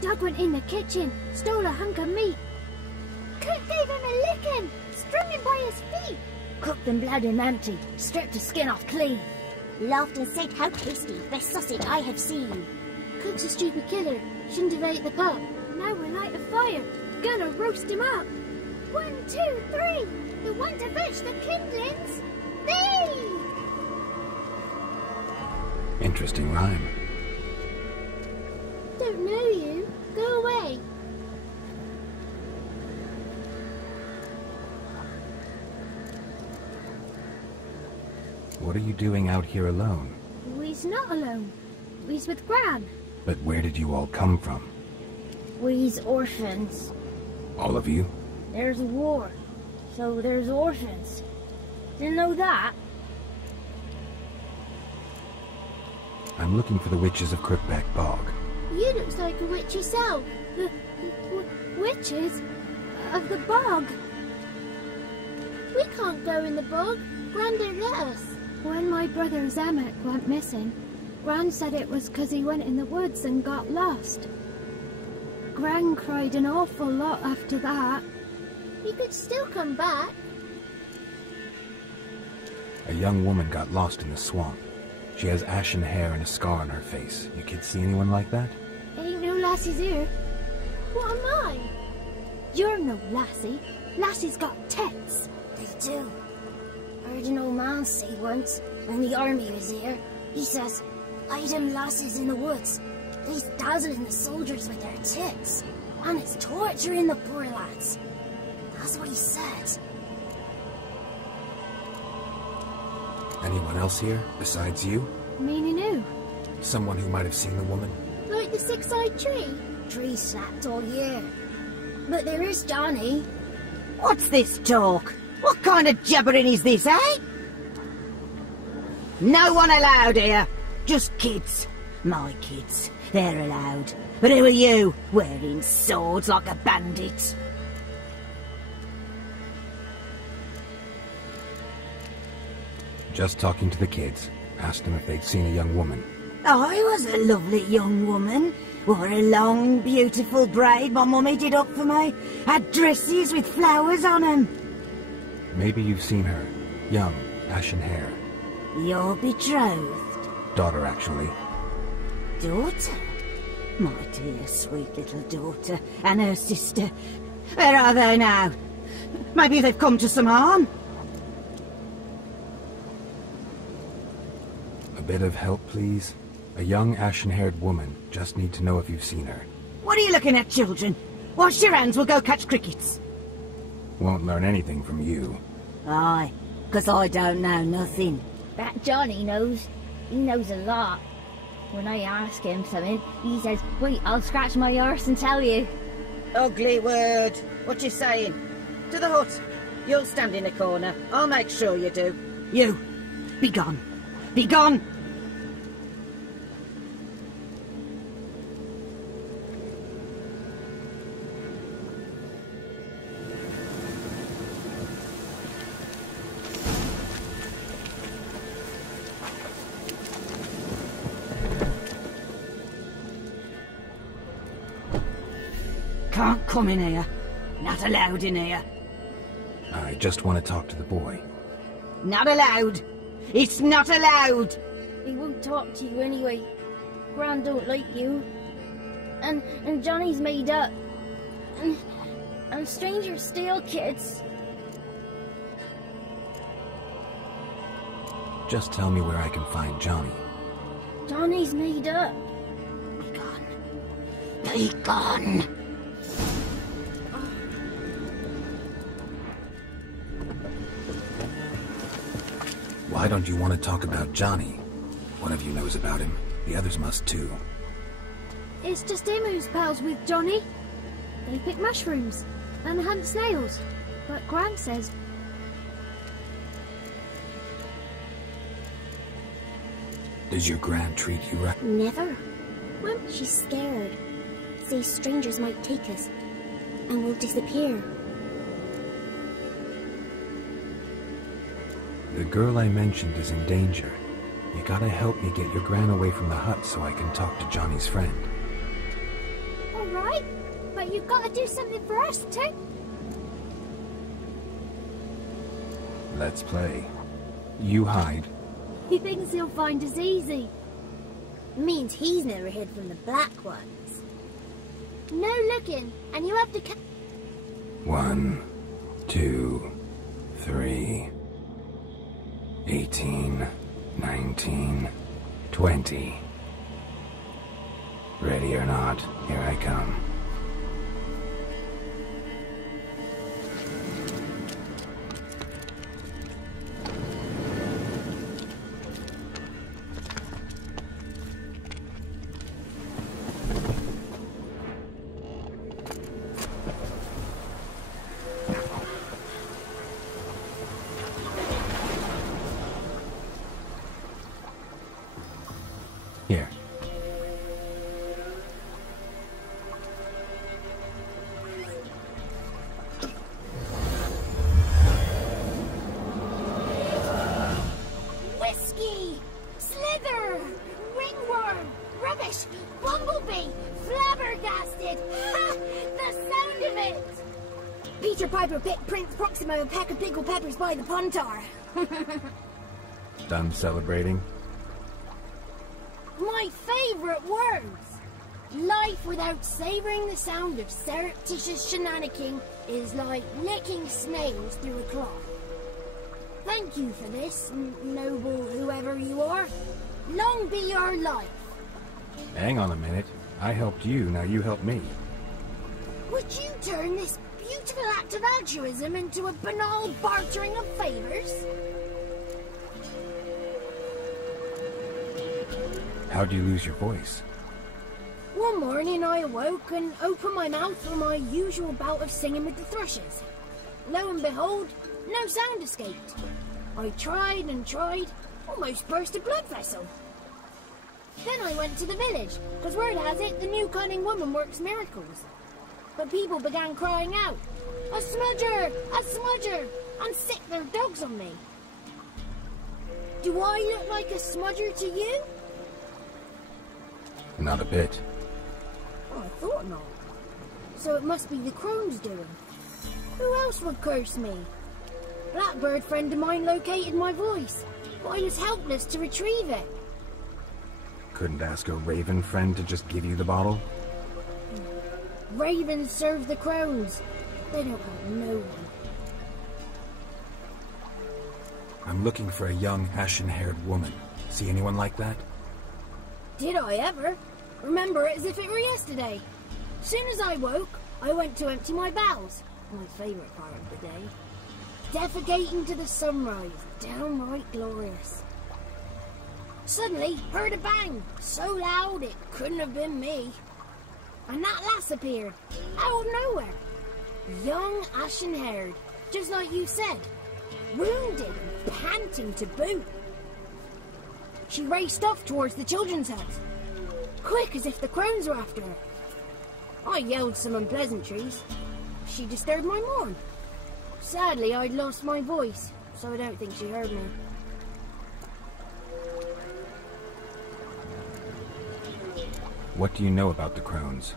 Doug went in the kitchen, stole a hunk of meat. Cook gave him a licking, strung him by his feet. Cooked and bled him empty, stripped the skin off clean. Laughed and said how tasty, best sausage I have seen. Cook's a stupid killer, shouldn't have ate the pup. Now we'll light a fire, gonna roast him up. 1, 2, 3, the one to fetch the kindlings, thee! Interesting rhyme. Don't know you, go away. What are you doing out here alone? We's not alone. We's with Gran. But where did you all come from? We's orphans. All of you? There's a war, so there's orphans. Didn't know that? I'm looking for the witches of Crookback Bog. You looks like a witch yourself. The witches of the bog. We can't go in the bog. Gran don't let us. When my brother Zamek went missing, Gran said it was 'cause he went in the woods and got lost. Gran cried an awful lot after that. He could still come back. A young woman got lost in the swamp. She has ashen hair and a scar on her face. You kids see anyone like that? Ain't no lassies here. What am I? You're no lassie. Lassie's got tits. They do. Heard an old man say once, when the army was here, he says, "Hide them lasses in the woods. They's dazzling the soldiers with their tits, and it's torturing the poor lads." That's what he said. Anyone else here, besides you? Meaning who? Someone who might have seen the woman? Like the six-eyed tree? Tree slapped all year. But there is Johnny. What's this talk? What kind of jabbering is this, eh? No one allowed here. Just kids. My kids. They're allowed. But who are you, wearing swords like a bandit? Just talking to the kids. Asked them if they'd seen a young woman. I was a lovely young woman. Wore a long, beautiful braid my mummy did up for me. Had dresses with flowers on 'em. Maybe you've seen her. Young, ashen hair. Your betrothed? Daughter, actually. Daughter? My dear, sweet little daughter. And her sister. Where are they now? Maybe they've come to some harm? A bit of help, please? A young, ashen-haired woman. Just need to know if you've seen her. What are you looking at, children? Wash your hands, we'll go catch crickets. Won't learn anything from you. Aye, 'cause I don't know nothing. That Johnny knows. He knows a lot. When I ask him something, he says, "Wait, I'll scratch my arse and tell you." Ugly word. What you saying? To the hut. You'll stand in a corner. I'll make sure you do. You, be gone. Be gone! Can't come in here. Not allowed in here. I just want to talk to the boy. Not allowed. It's not allowed. He won't talk to you anyway. Gran don't like you. And Johnny's made up. And strangers steal kids. Just tell me where I can find Johnny. Johnny's made up. Be gone. Be gone. Why don't you want to talk about Johnny? One of you knows about him. The others must too. It's just him who's pals with Johnny. They pick mushrooms and hunt snails. But Gran says... Does your Gran treat you right? Never. She's scared. Says strangers might take us. And we'll disappear. The girl I mentioned is in danger. You gotta help me get your Gran away from the hut so I can talk to Johnny's friend. all right, but you've got to do something for us too. Let's play. You hide. He thinks he'll find us easy. Means he's never hid from the black ones. No looking, and you have to 1, 2, 3, 18, 19, 20. Ready or not, here I come. Here. whiskey, slither, ringworm, rubbish, bumblebee, flabbergasted. Ha! The sound of it! Peter Piper picked Prince Proximo a pack of pickled peppers by the puntar. Done celebrating? My favourite words! Life without savouring the sound of surreptitious shenanigans is like licking snails through a cloth. Thank you for this, noble whoever you are. Long be your life. Hang on a minute. I helped you, now you help me. Would you turn this beautiful act of altruism into a banal bartering of favours? How'd you lose your voice? One morning I awoke and opened my mouth for my usual bout of singing with the thrushes. Lo and behold, no sound escaped. I tried and tried, almost burst a blood vessel. Then I went to the village, because word has it the new cunning woman works miracles. But people began crying out, "A smudger! A smudger!" and sick their dogs on me. Do I look like a smudger to you? Not a bit. Oh, I thought not. So it must be the crone's doing. Who else would curse me? Blackbird friend of mine located my voice, but I was helpless to retrieve it. Couldn't ask a raven friend to just give you the bottle? Ravens serve the crones. They don't have no one. I'm looking for a young, ashen-haired woman. See anyone like that? Did I ever? Remember it as if it were yesterday. Soon as I woke, I went to empty my bowels. My favourite part of the day. Defecating to the sunrise. Downright glorious. Suddenly, heard a bang. So loud it couldn't have been me. And that lass appeared. Out of nowhere. Young, ashen-haired. Just like you said. Wounded and panting to boot. She raced off towards the children's house. Quick as if the crones were after her. I yelled some unpleasantries. She disturbed my morn. Sadly, I'd lost my voice, so I don't think she heard me. What do you know about the crones?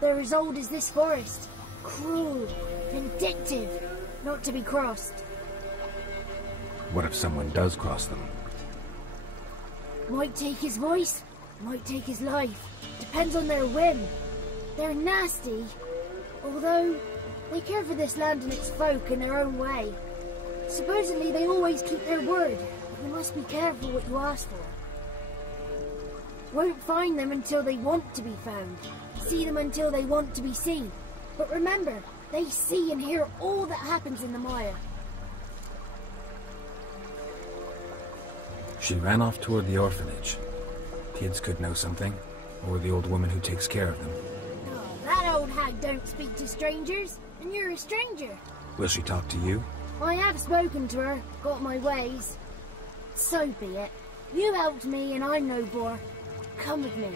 They're as old as this forest. Cruel, vindictive, not to be crossed. What if someone does cross them? Might take his voice, might take his life. Depends on their whim. They're nasty, although they care for this land and its folk in their own way. Supposedly they always keep their word, but you must be careful what you ask for. Won't find them until they want to be found. See them until they want to be seen. But remember, they see and hear all that happens in the mire. She ran off toward the orphanage. Kids could know something, or the old woman who takes care of them. Oh, that old hag don't speak to strangers, and you're a stranger. Will she talk to you? I have spoken to her, got my ways. So be it. You helped me and I'm no bore. Come with me.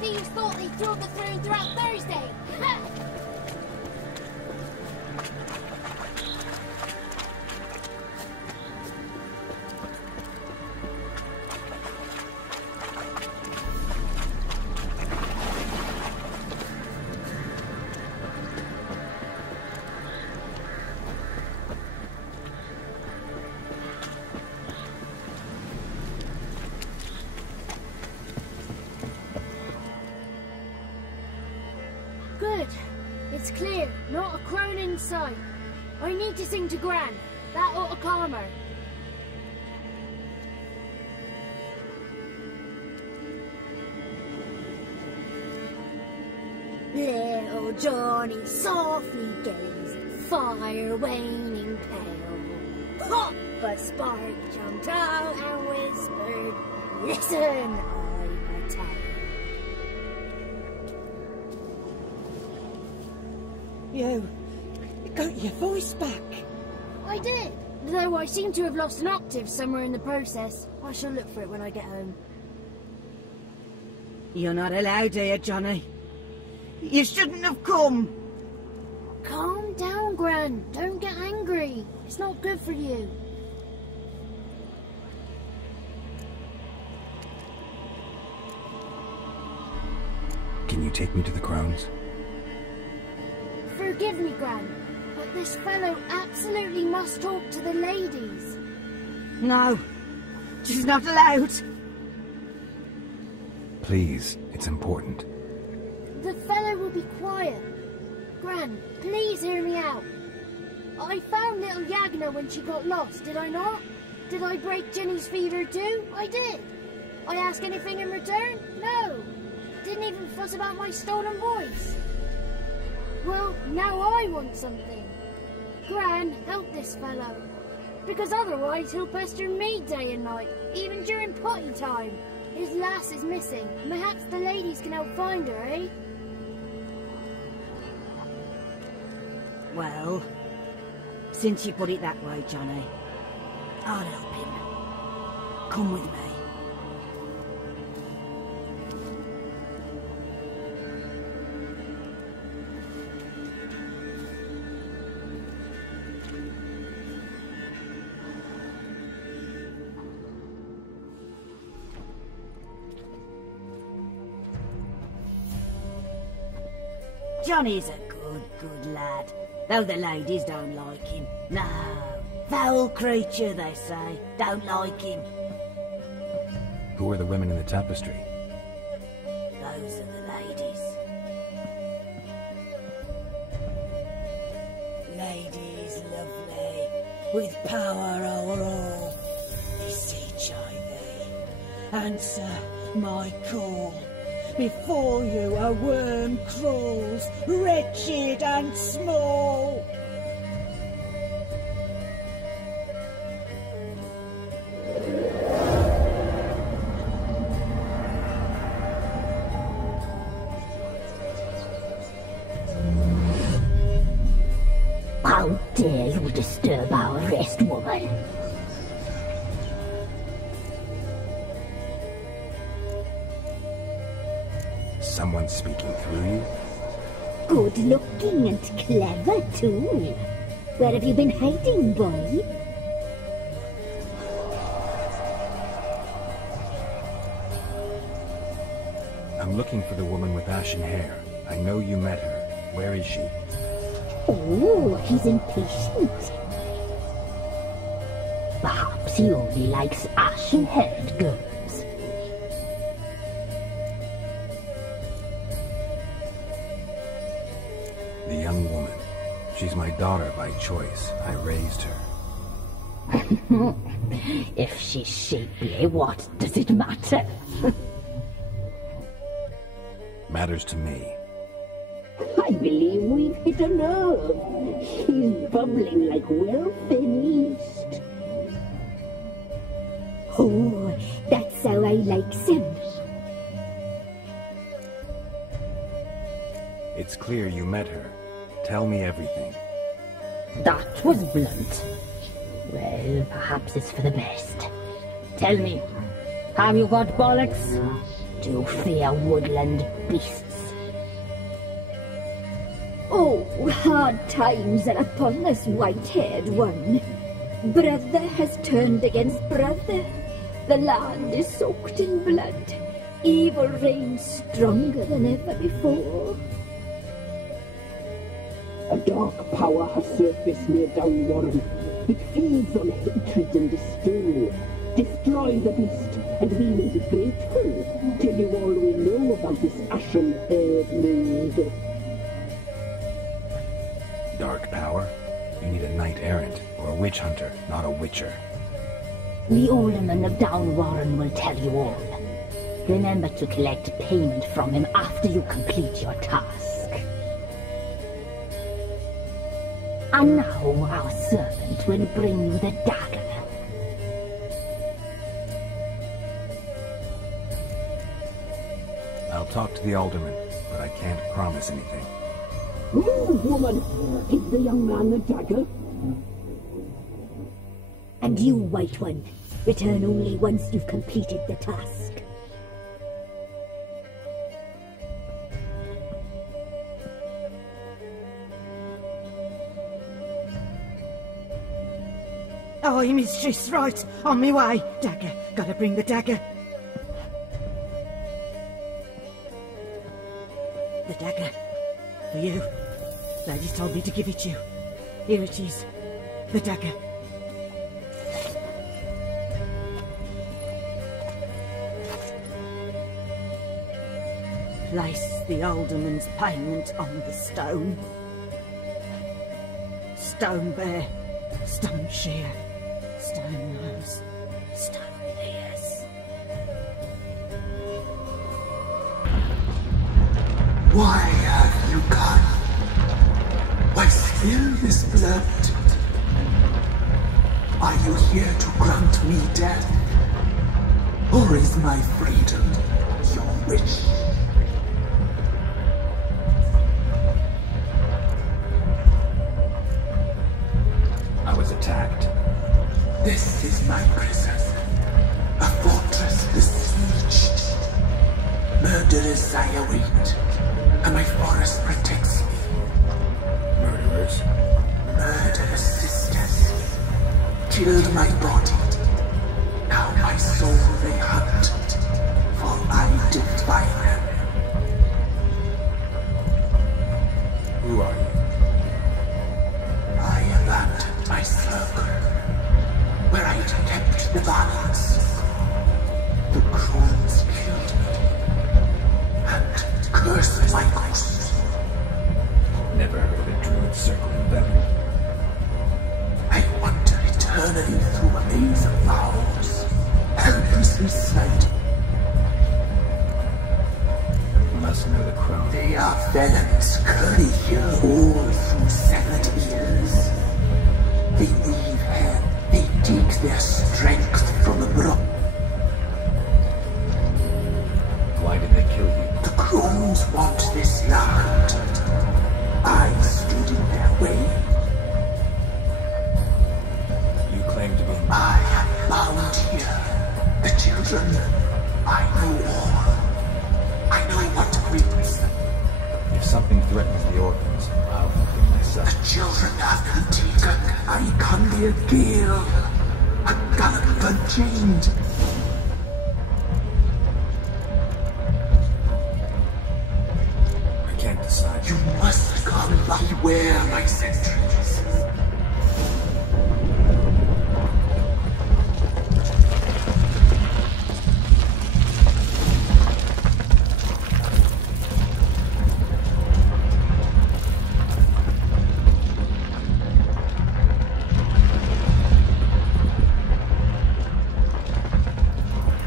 thieves thought they drove the throne throughout Thursday. Ha! Good. It's clear. Not a crone in sight. I need to sing to Gran. That ought to calm her. Little Johnny softly gazed at fire waning pale. Pop! A spark jumped out and whispered, "Listen, I'm a tale." You got your voice back. I did, though I seem to have lost an octave somewhere in the process. I shall look for it when I get home. You're not allowed here, Johnny. You shouldn't have come. Calm down, Gran. Don't get angry. It's not good for you. Can you take me to the crones? Forgive me, Gran, but this fellow absolutely must talk to the ladies. No, she's not allowed. Please, it's important. The fellow will be quiet. Gran, please hear me out. I found little Yagna when she got lost, did I not? Did I break Jenny's fever too? I did. I ask anything in return? No. Didn't even fuss about my stolen voice. Well, now I want something. Gran, help this fellow. Because otherwise he'll pester me day and night, even during potty time. His lass is missing. Perhaps the ladies can help find her, eh? Well, since you put it that way, Johnny, I'll help him. Come with me. Johnny's a good lad, though the ladies don't like him. No, foul creature, they say. Don't like him. Who are the women in the tapestry? Those are the ladies. Ladies lovely, with power over all. Beseech I thee, answer my call. Before you a worm crawls, wretched and small. How dare you disturb our rest, woman? Someone speaking through you? Good looking and clever, too. Where have you been hiding, boy? I'm looking for the woman with ashen hair. I know you met her. Where is she? Oh, he's impatient. Perhaps he only likes ashen-haired girls. The young woman. She's my daughter by choice. I raised her. If she's shapely, what does it matter? Matters to me. I believe we've hit a nerve. He's bubbling like well-fed yeast. Oh, that's how I like him. It's clear you met her. Tell me everything. That was blunt. Well, perhaps it's for the best. Tell me, have you got bollocks? to fear woodland beasts. Oh, hard times are upon us, white-haired one. Brother has turned against brother. The land is soaked in blood. Evil reigns stronger than ever before. A dark power has surfaced near Downwarren. It feeds on hatred and despair. Destroy the beast, and we may be grateful. Tell you all we know about this ashen-haired maid. Dark power? You need a knight-errant, or a witch-hunter, not a witcher. The alderman of Downwarren will tell you all. Remember to collect payment from him after you complete your task. And now our servant will bring you the dagger. I'll talk to the alderman, but I can't promise anything. Move, woman! Give the young man the dagger. And you, White One, return only once you've completed the task. Aye, mistress, right. On me way. Dagger. Gotta bring the dagger. The dagger. For you. Lady told me to give it you. Here it is. The dagger. Place the alderman's payment on the stone. Stone bear. Stone shear. Stone nose. Stone ears. Why have you come? Why spill this blood? Are you here to grant me death? Or is my freedom your wish? I was attacked. This is my prison. A fortress besieged. Murderers I await, and my forest protects me. Murderers? Murderous sisters killed my body. Now my soul they hunt, for I defy them. Who are you? I abandoned my circle, where I'd kept the balance. The crones killed me, and cursed my ghost. Never heard of a druid circling them. I wander eternally through a maze of vows, helplessly sliding. You must know the crone. They are felons, curly here all through severed ears. They weave hair, they take their strength from the brook. Why did they kill you? The crones want this land. I stood in their way. You claim to be... I am bound here. The children, I know all. I know what awaits them. If something threatens the orphans, I'll protect myself. The children have been taken. I can be a gale, a gallop unchained. I can't decide. You must come. Beware my sentries.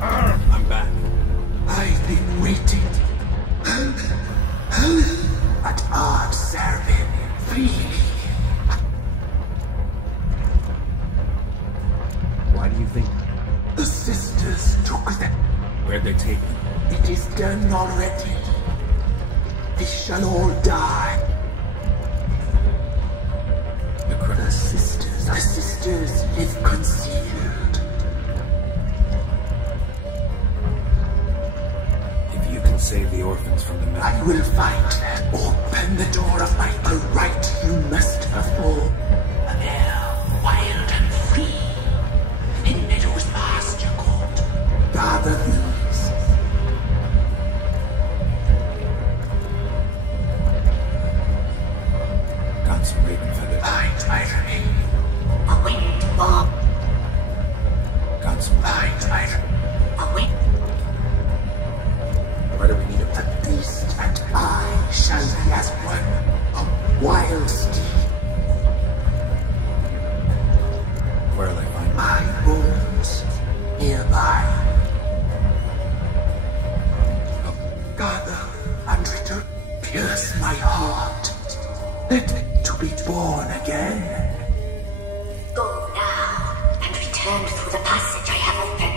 I'm back. I've been waiting. At art serving freely. Why do you think... The sisters took them. Where'd they take them? It is done already. They shall all die. The sisters live concealed. save the orphans from the mill. I will fight. Open the door of my right you must perform. There, wild and free, in meadows pasture court. Gather these. Got some raven feathers. Find irony. A winged bomb. Got some Find irony. A winged. Why do we need a The beast and I shall be as one, a wild steed. Where'll I find My bones nearby. Gather and return. Pierce my heart. Let it to be born again. Go now and return through the passage I have opened.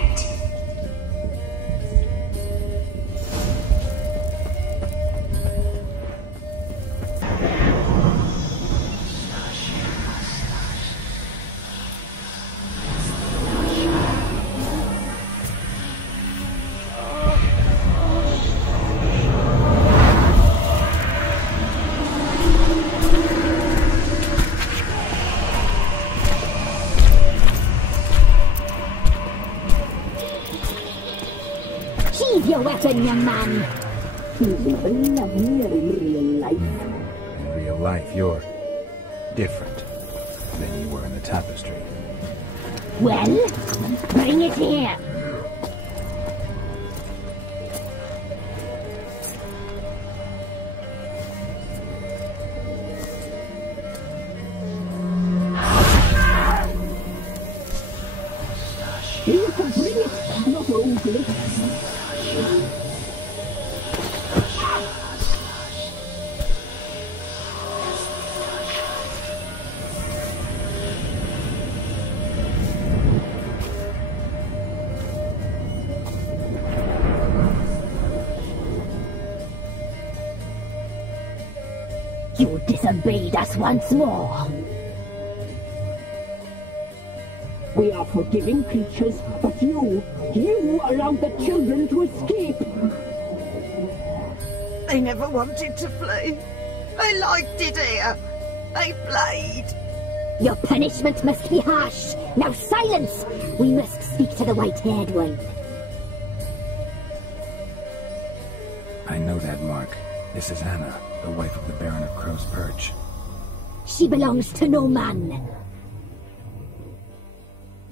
Sheathe your weapon, young man. He's even lovelier in real life. In real life, you're different than you were in the tapestry. Well, bring it here. You can bring it, not only. You disobeyed us once more. We are forgiving creatures, but you allowed the children to escape. They never wanted to flee. They liked it here. They played. Your punishment must be harsh. Now silence! We must speak to the white-haired one. I know that mark. This is Anna, the wife of the Baron of Crow's Perch. She belongs to no man.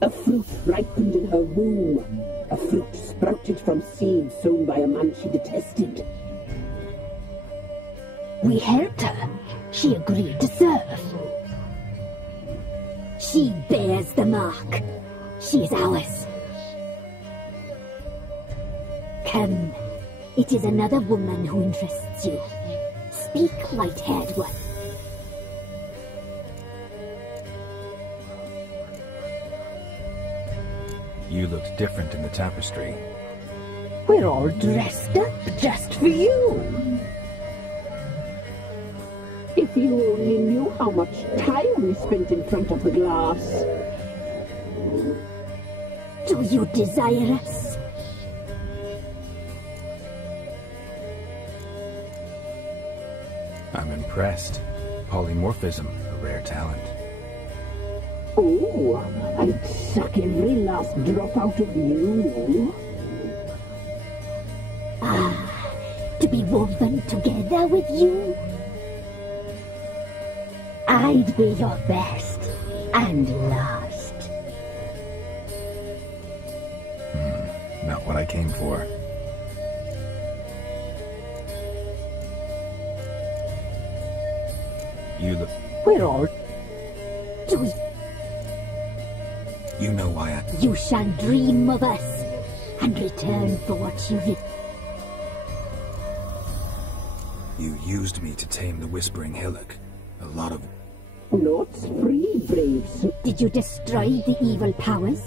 A fruit ripened in her womb. A fruit sprouted from seeds sown by a man she detested. We helped her. She agreed to serve. She bears the mark. She is ours. Come. It is another woman who interests you. Speak, white-haired one. You looked different in the tapestry. We're all dressed up just for you. If you only knew how much time we spent in front of the glass. Do you desire us? I'm impressed. Polymorphism, a rare talent. Oh, I'd suck every last drop out of you. Ah, to be woven together with you? I'd be your best and last. Not what I came for. You look... We're all... Do we... You know why I... You shall dream of us and return for what you did. You used me to tame the Whispering Hillock. A lot of... Not free, braves. Did you destroy the evil powers?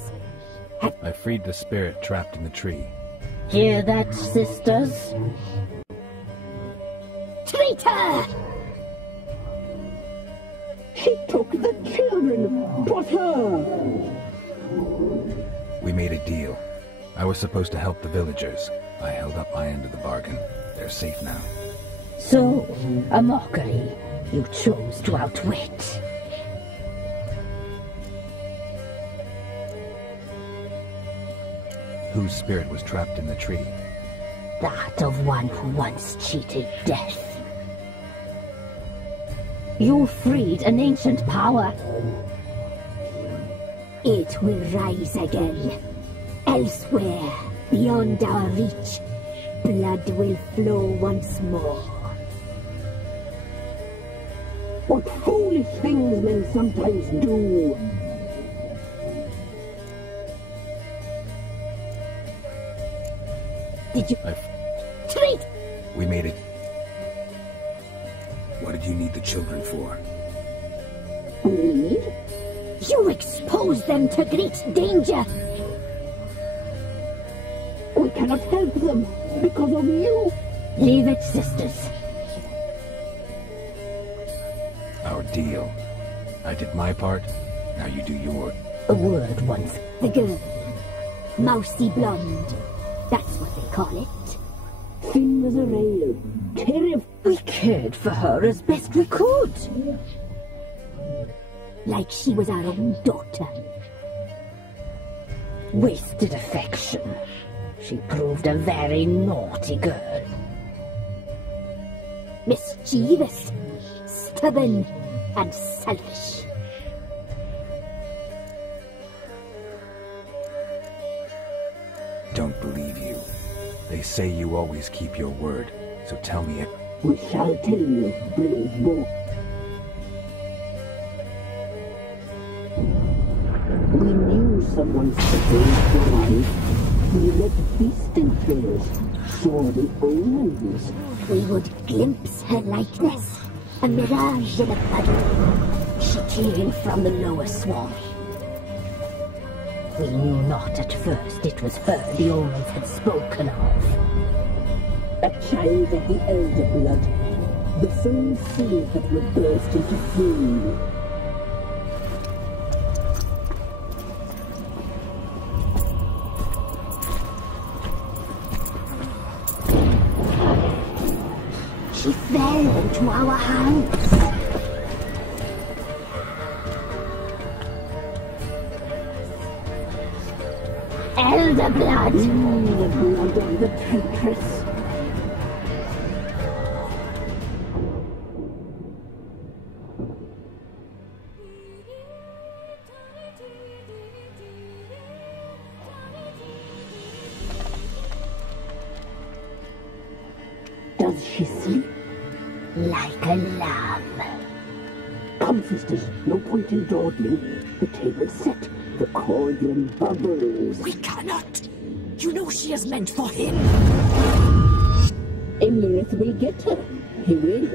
I freed the spirit trapped in the tree. Hear that, sisters? Traitor! She took the children, but her. We made a deal. I was supposed to help the villagers. I held up my end of the bargain. They're safe now. So, a mockery you chose to outwit. Whose spirit was trapped in the tree? That of one who once cheated death. You freed an ancient power. It will rise again. Elsewhere, beyond our reach, blood will flow once more. What foolish things men sometimes do! Did you... Treat! We made it. What did you need the children for? Need? You exposed them to great danger! We cannot help them because of you! Leave it, sisters. Our deal. I did my part, now you do yours. A word once. The girl. Mousy blonde. That's what they call it. Thin as a rail. Terrible. We cared for her as best we could. Like she was our own daughter. Wasted affection. She proved a very naughty girl. Mischievous, stubborn, and selfish. Don't believe you. They say you always keep your word, so tell me it. We shall tell you, brave boy. We knew someone supposed to arrive. We read feasting tales, saw the omens. We would glimpse her likeness, a mirage in a puddle. She came from the lower swamp. We knew not at first it was her the omens had spoken of. A child of the elder blood, the same seed that would burst into flame. She fell into our hands. Elder blood! The blood of the temptress. Does she sleep? Like a lamb. Come, sisters, no point in dawdling. The table's set. The cauldron bubbles. We cannot! You know she is meant for him! Emirith will get her. He will,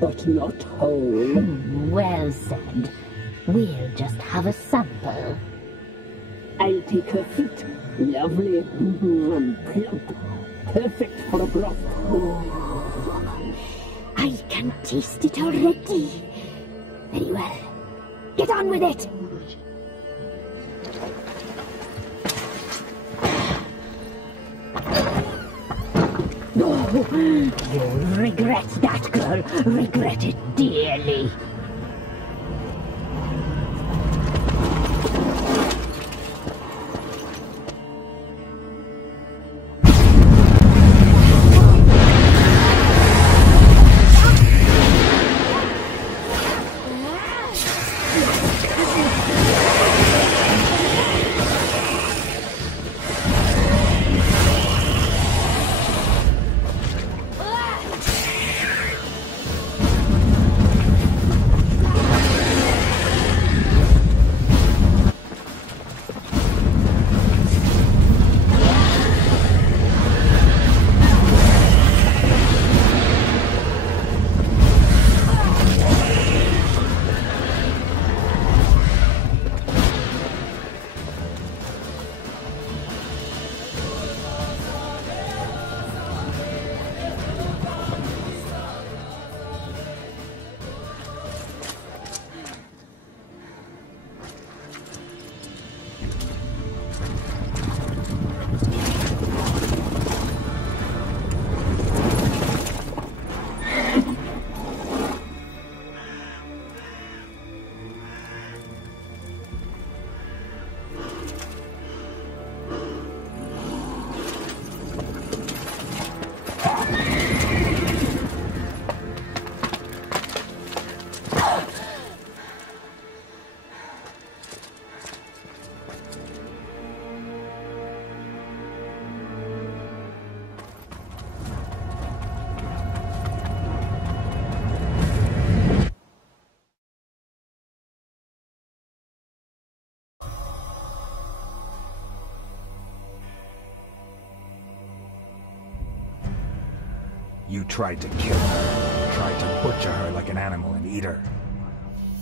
but not whole. Well said. We'll just have a sample. I'll take her feet. Lovely and plump. Perfect for a broth. I can taste it already. Very well. Get on with it! Oh, you'll regret that, girl. Regret it dearly. You tried to kill her. Tried to butcher her like an animal and eat her.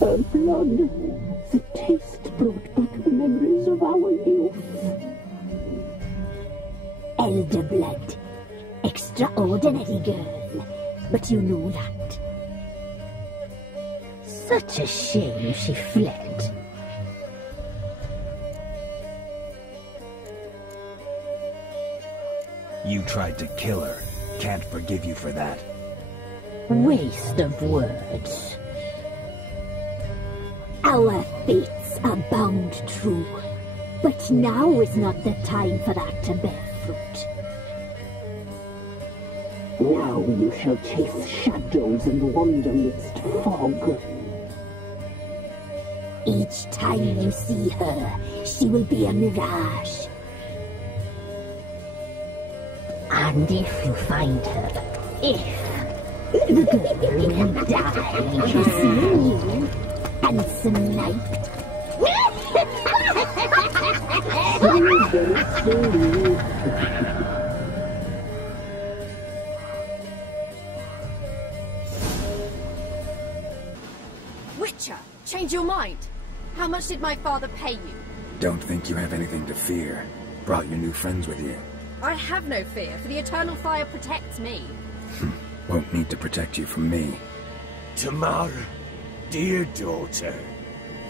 Her blood. The taste brought back memories of our youth. Elder blood. Extraordinary girl. But you know that. Such a shame she fled. You tried to kill her. Can't forgive you for that. Waste of words. Our fates are bound true. But now is not the time for that to bear fruit. Now you shall chase shadows and wander midst fog. Each time you see her, she will be a mirage. And if you find her, the girl will die seeing you, handsome knight. Witcher, change your mind. How much did my father pay you? Don't think you have anything to fear. Brought your new friends with you. I have no fear, for the eternal fire protects me. Won't need to protect you from me. Tamara, dear daughter,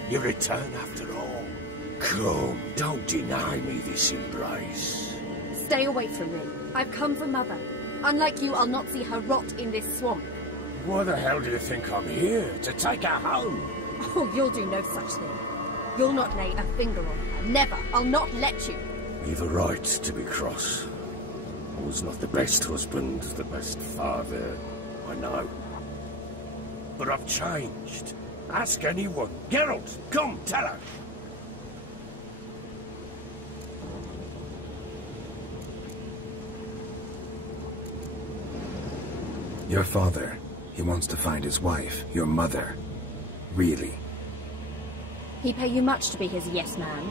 you return after all. Come, don't deny me this embrace. Stay away from me. I've come for Mother. Unlike you, I'll not see her rot in this swamp. Why the hell do you think I'm here? To take her home? Oh, you'll do no such thing. You'll not lay a finger on her. Never. I'll not let you. You've a right to be cross. I was not the best husband, the best father, I know. But I've changed. Ask anyone. Geralt, come, tell her. Your father, he wants to find his wife, your mother. Really? He pay you much to be his yes man.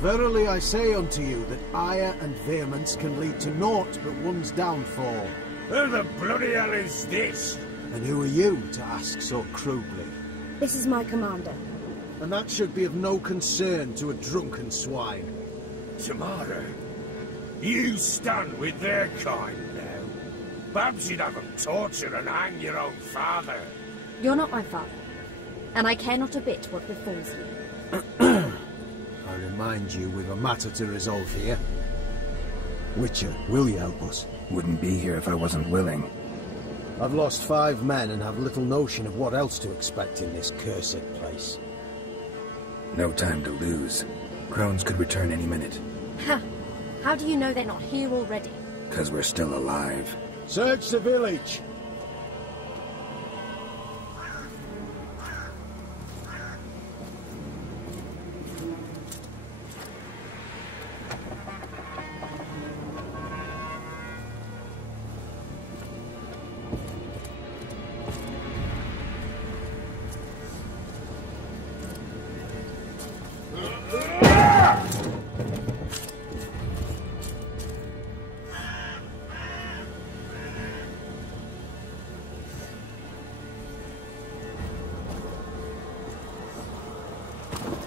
Verily I say unto you that ire and vehemence can lead to naught but one's downfall. Who the bloody hell is this? And who are you to ask so crudely? This is my commander. And that should be of no concern to a drunken swine. Tamara, you stand with their kind now. Perhaps you'd have them torture and hang your own father. You're not my father, and I care not a bit what befalls you. I remind you, we've a matter to resolve here. Witcher, will you help us? Wouldn't be here if I wasn't willing. I've lost 5 men and have little notion of what else to expect in this cursed place. No time to lose. Crones could return any minute. Ha! How do you know they're not here already? 'Cause we're still alive. Search the village!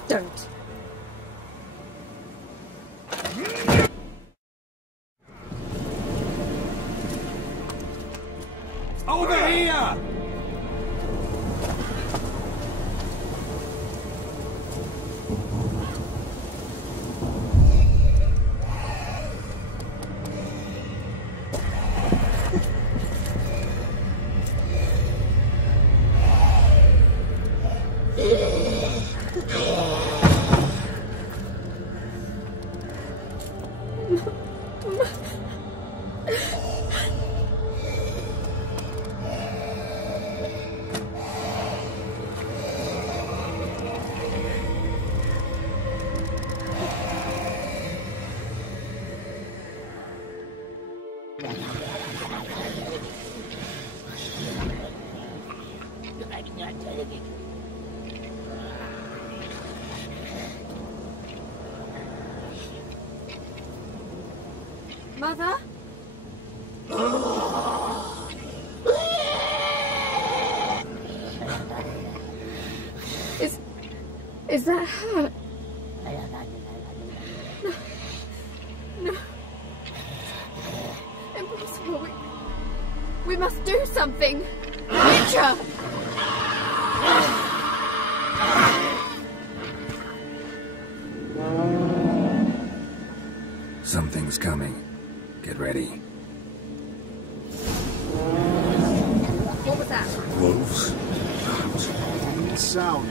Don't. Over here! Mother? Is that her? No. Impossible. We must do something. Witcher! Something's coming. Get ready. What was that? Wolves? Didn't sound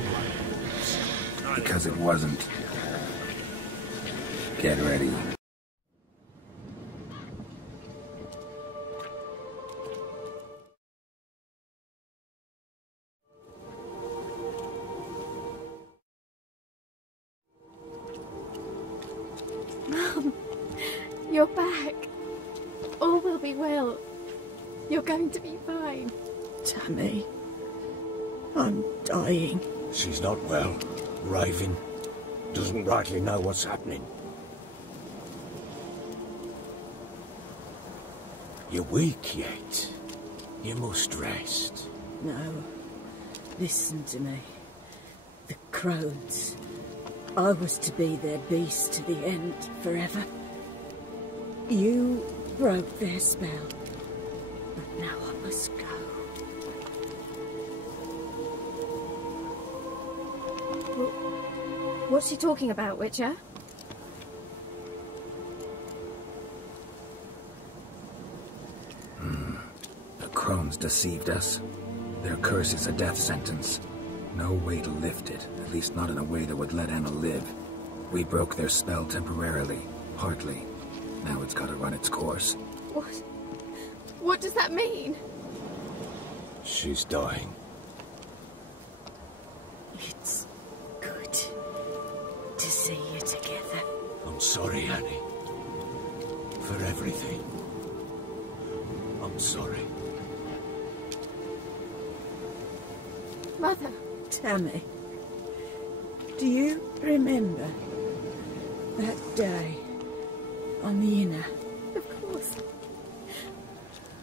like Because it wasn't. Get ready. Mum, you're back. All will be well. You're going to be fine. Tammy, I'm dying. She's not well. Raving. Doesn't rightly know what's happening. You're weak yet. You must rest. No. Listen to me. The crones. I was to be their beast to the end, forever. You broke their spell. But now I must go. What's she talking about, Witcher? The crones deceived us. Their curse is a death sentence. No way to lift it, at least not in a way that would let Anna live. We broke their spell temporarily, partly. Now it's got to run its course. What? What does that mean? She's dying. It's good to see you together. I'm sorry, Annie. For everything. I'm sorry. Mother. Tammy, do you remember that day on the Inner? Of course.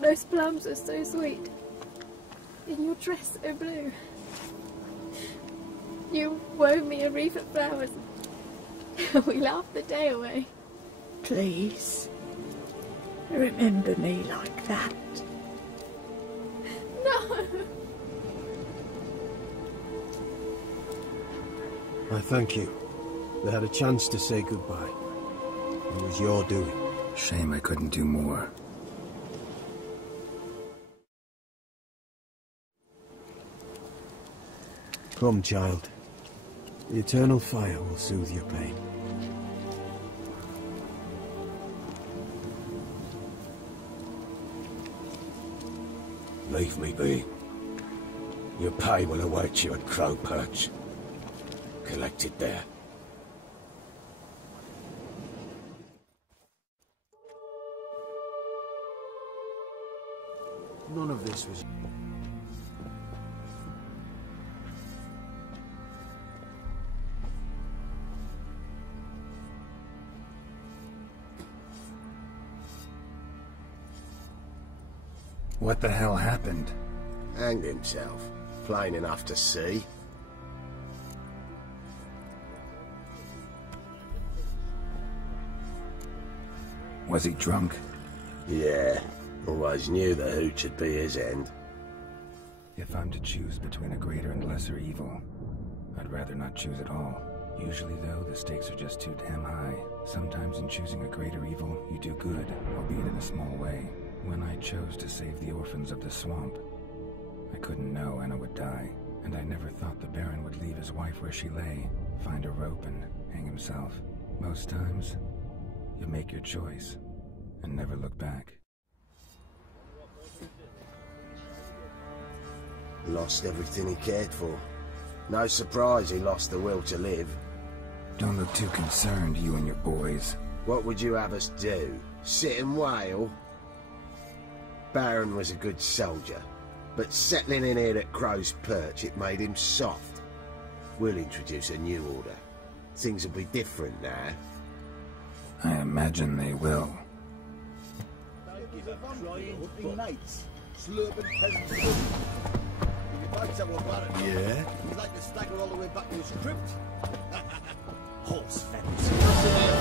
Those plums are so sweet. In your dress so blue. You wove me a wreath of flowers. We laughed the day away. Please, remember me like that. No! I thank you. They had a chance to say goodbye. It was your doing. Shame I couldn't do more. Come, child. The eternal fire will soothe your pain. Leave me be. Your pay will await you at Crow Perch. Collect it there. None of this was... What the hell happened? Hanged himself. Plain enough to see. Was he drunk? Yeah. Always knew the hooch would be his end. If I'm to choose between a greater and lesser evil, I'd rather not choose at all. Usually, though, the stakes are just too damn high. Sometimes in choosing a greater evil, you do good, albeit in a small way. When I chose to save the orphans of the swamp, I couldn't know Anna would die, and I never thought the Baron would leave his wife where she lay, find a rope and hang himself. Most times, you make your choice and never look back. Lost everything he cared for. No surprise he lost the will to live. Don't look too concerned, you and your boys. What would you have us do? Sit and wail? Baron was a good soldier, but settling in here at Crow's Perch, it made him soft. We'll introduce a new order. Things will be different now. I imagine they will. These are trying to be knights, slurping peasants' food. If you might have one baron. Yeah? He'd like to stagger all the way back to his crypt. Horse feathers.